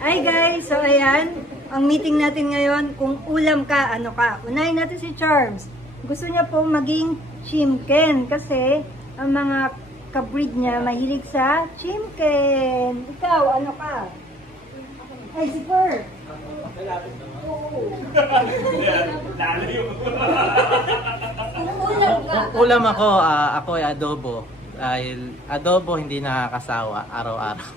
Hi guys! So ayan, ang meeting natin ngayon, kung ulam ka, ano ka? Unahin natin si Charms. Gusto niya po maging chimken kasi ang mga kabreed niya mahilig sa chimken. Ikaw, ano ka? Ay, si Per! Kung ulam ka, Kung ulam ako, ako ay adobo. Dahil adobo hindi nakakasawa araw-araw.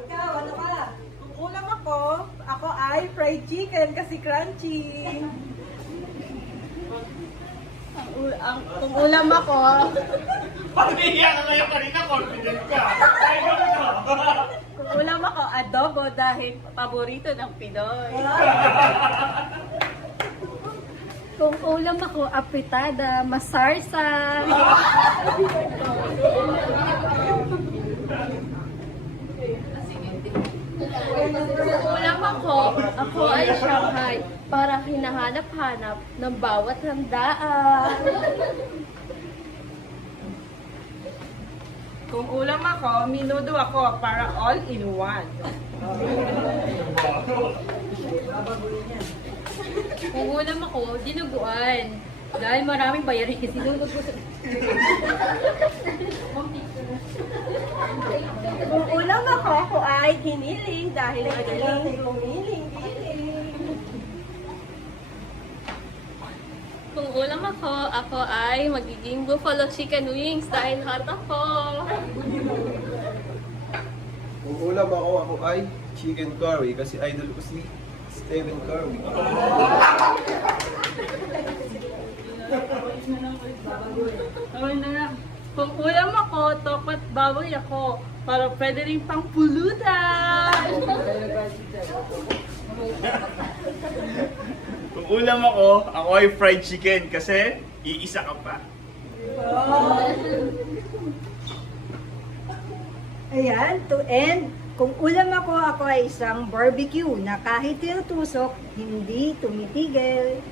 ikaw, ano ka? Kung ulam ako ay fried chicken kasi crunchy. Kung ulam ako, Pag-iiyak ka ngayon kanina, confident ka. Ay, gano'n ka. kung ulam ako adobo dahil paborito ng Pinoy. Kung ulam ako apritada, masarsa. Kung ulam ako ay Shanghai para hinahanap-hanap ng bawat handaan. Kung ulam ako, minudo ako para all in one. Kung ulam ako, dinuguan. Dahil maraming bayarin kasi sinunod ko sa... Kung ulam ako ay giniling dahil magaling gumiling-giling. Kung ulam ako ay magiging buffalo chicken wings dahil hot ako. Kung ulam ako ay chicken curry kasi idol ko si Stephen Curry. Kung ulam ako, tokot baboy ako para pwede rin pang pulutan. Kung ulam ako ay fried chicken kasi iisa ka pa. Ayan, to end, kung ulam ako ay isang barbecue na kahit tinutusok, hindi tumitigil.